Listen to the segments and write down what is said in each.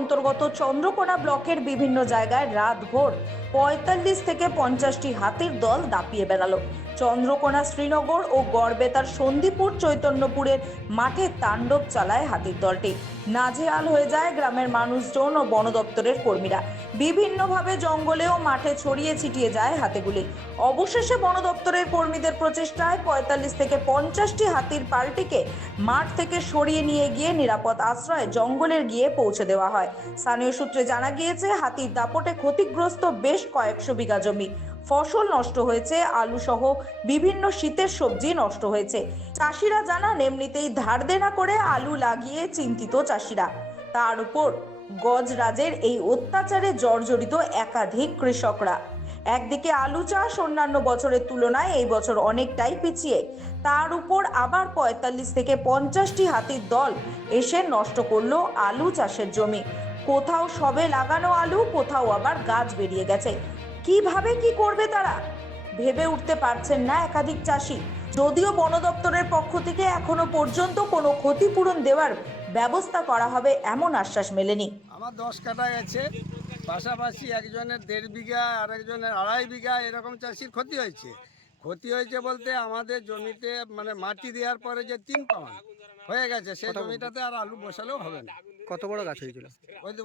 অন্তর্গত চন্দ্রকোনা ব্লকের বিভিন্ন জায়গায় রাতভর ৪৫ থেকে ৫০টি হাতির দল দাপিয়ে বেড়ালো। চন্দ্রকোনা, শ্রীনগর ও গড়বেতার সন্দীপুর, চৈতন্যপুরের মাঠে তাণ্ডব চালায় হাতির দলটি। নাজেহাল হয়ে যায় গ্রামের মানুষজন ও বন দপ্তরের কর্মীরা। বিভিন্নভাবে জঙ্গলে ও মাঠে ছড়িয়ে ছিটিয়ে যায় হাতিগুলি। অবশেষে বন দপ্তরের কর্মীদের প্রচেষ্টায় ৪৫ থেকে ৫০টি হাতির পালটিকে মাঠ থেকে সরিয়ে নিয়ে গিয়ে নিরাপদ আশ্রয়ে জঙ্গলের গিয়ে পৌঁছে দেওয়া হয়। স্থানীয় সূত্রে জানা গিয়েছে, হাতির দাপটে ক্ষতিগ্রস্ত বেশ কয়েকশো বিঘা জমি, ফসল নষ্ট হয়েছে, আলু সহ বিভিন্ন শীতের সবজি নষ্ট হয়েছে। চাষিরা জানান, এমনিতেই ধার দেনা করে আলু লাগিয়ে চিন্তিত চাষিরা। তার উপর গজরাজের এই অত্যাচারে জর্জরিত একাধিক কৃষকরা। একদিকে আলু চাষ অন্যান্য বছরের তুলনায় এই বছর অনেকটাই পিছিয়ে, তার উপর আবার ৪৫ থেকে ৫০টি হাতির দল এসে নষ্ট করলো আলু চাষের জমি। কোথাও সবে লাগানো আলু, কোথাও আবার গাছ বেরিয়ে গেছে। কিভাবে কি করবে তারা ভেবে উঠতে পারছেন না একাধিক চাষি। যদিও বন দপ্তরের পক্ষ থেকে এখনো পর্যন্ত কোনো ক্ষতিপূরণ দেওয়ার ব্যবস্থা করা হবে এমন আশ্বাস মেলেনি। আমার 10 কাটা গেছে, পাশাপাশি একজনের 1.5 বিঘা আর একজনের 2.5 বিঘা এরকম চাষির ক্ষতি হয়েছে। ক্ষতি হয়েছে বলতে আমাদের জমিতে মানে মাটি দেওয়ার পরে যে 3 পাওয়া হয়ে গেছে, সেই জমিটাতে আর আলু বসালেও হবে না। কত বড় গাছ হয়েছিল? ওই তো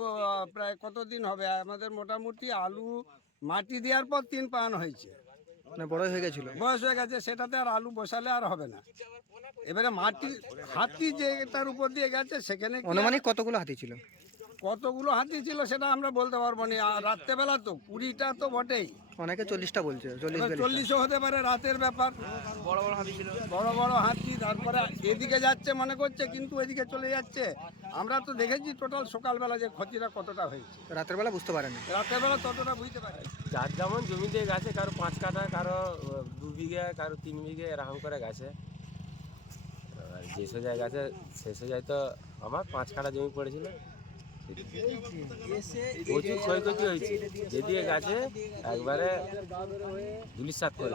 প্রায় কতদিন হবে, আমাদের মোটামুটি আলু মাটি দেওয়ার পর 3 পাওয়ান হয়েছে, মানে বড় হয়ে গেছিল, বয়স হয়ে গেছে, সেটাতে আর আলু বসালে আর হবে না। এবারে মাটি হাতি যেটার উপর দিয়ে গেছে সেখানে অনুমানিক কতগুলো হাতি ছিল? কতগুলো হাতি ছিল সেটা আমরা বলতে পারবো না। আর রাত্রেবেলা তো 20টা তো বটেই, অনেকে 40টা বলছে, 40-42টা। 40ও হতে পারে, রাতের ব্যাপার। বড় বড় হাতি ছিল, বড় বড় হাতি। তারপরে এদিকে যাচ্ছে মনে করছে, কিন্তু এদিকে চলে যাচ্ছে। আমরা তো দেখেছি টোটাল সকালবেলা যে ক্ষতিটা কতটা হয়েছে, রাতের বেলা বুঝতে পারেন। রাতের বেলা ততটা বুঝতে পারে। যার যেমন জমিতে গাছে, কারো 5 কাঠা, কারো 2 বিঘা, কারো 3 বিঘে, এরকম করে গাছে। যে সোজায় গাছে সে সোজায় তো আমার 5 কাঠা জমি পড়েছিল, প্রচুর ক্ষয়ক্ষতি হয়েছে। যেদিকে গাছে একবারে ধুলিসাৎ করে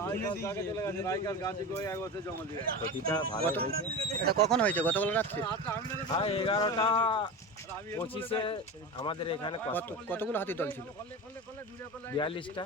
ক্ষতিটা ভালো হয়েছে। এটা কখন হয়েছে? গতকাল রাত্রে? হ্যাঁ, 11টা 25-এ আমাদের এখানে কতগুলো হাতি দল ছিল? 42টা।